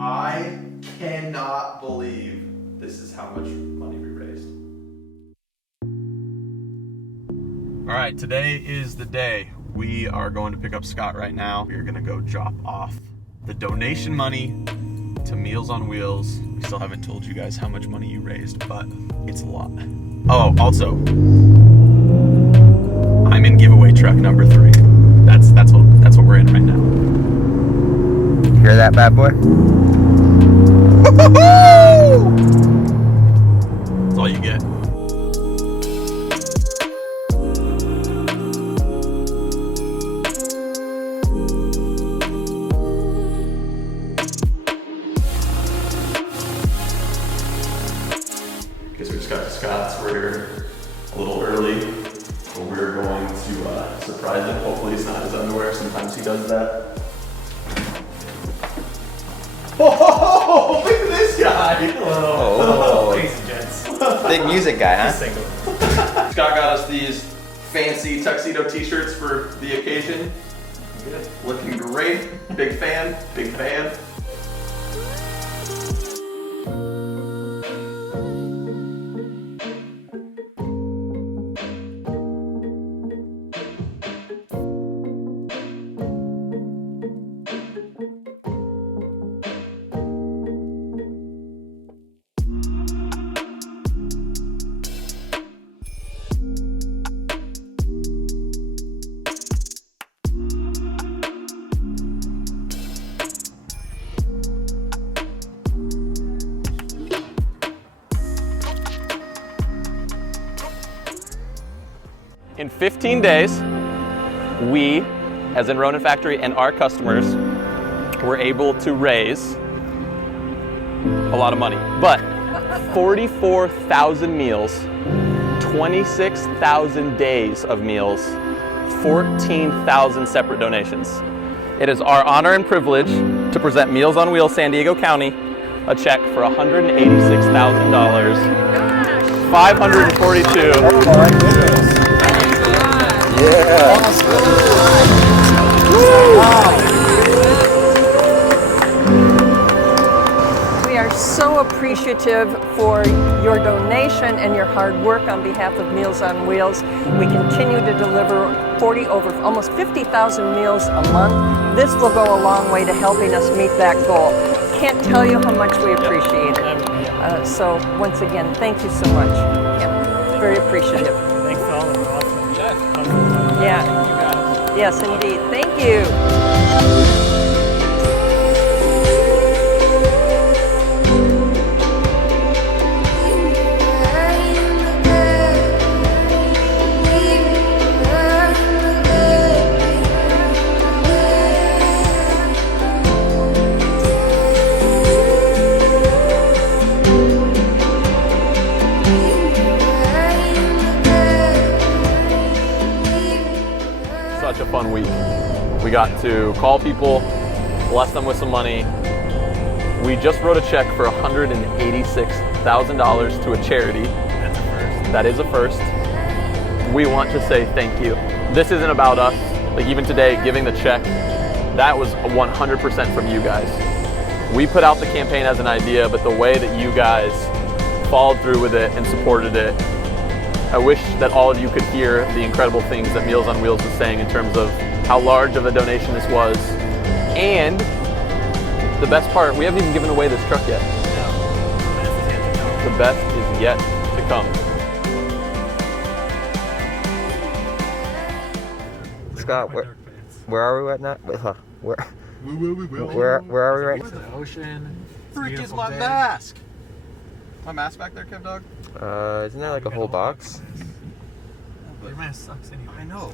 I cannot believe this is how much money we raised. All right, today is the day. We are going to pick up Scott right now. We're gonna go drop off the donation money to Meals on Wheels. We still haven't told you guys how much money you raised, but it's a lot. Oh, also, I'm in giveaway truck number 3. That's what we're in right now. You hear that bad boy? That's all you get. Guess we just got to Scott's. We're here a little early, but we're going to surprise him. Hopefully it's not his underwear. Sometimes he does that. Oh, look at this guy! Oh. Ladies and gents. Big music guy, huh? Single. Scott got us these fancy tuxedo t-shirts for the occasion. Good. Looking great. Big fan. Big fan. In 15 days, we, as in Ronin Factory and our customers, were able to raise a lot of money. But 44,000 meals, 26,000 days of meals, 14,000 separate donations. It is our honor and privilege to present Meals on Wheels San Diego County a check for $186,000, 542. Oh my goodness. Yeah. We are so appreciative for your donation and your hard work on behalf of Meals on Wheels. We continue to deliver almost 50,000 meals a month. This will go a long way to helping us meet that goal. Can't tell you how much we appreciate it. So once again, thank you so much. Yeah, very appreciative. Thanks to all of you. Awesome. Yeah. Yes, indeed. Thank you. Such a fun week. We got to call people, bless them with some money. We just wrote a check for $186,000 to a charity. That's a first. That is a first. We want to say thank you. This isn't about us. Like even today, giving the check, that was 100% from you guys. We put out the campaign as an idea, but the way that you guys followed through with it and supported it, I wish that all of you could hear the incredible things that Meals on Wheels is saying in terms of how large of a donation this was. And the best part, we haven't even given away this truck yet. The best is yet to come. Scott, where are we at now? Where are we right now? The ocean. Freak is my mask! My mask back there, Kev Dog? Isn't that like a whole box? Your mask sucks anyway. I know.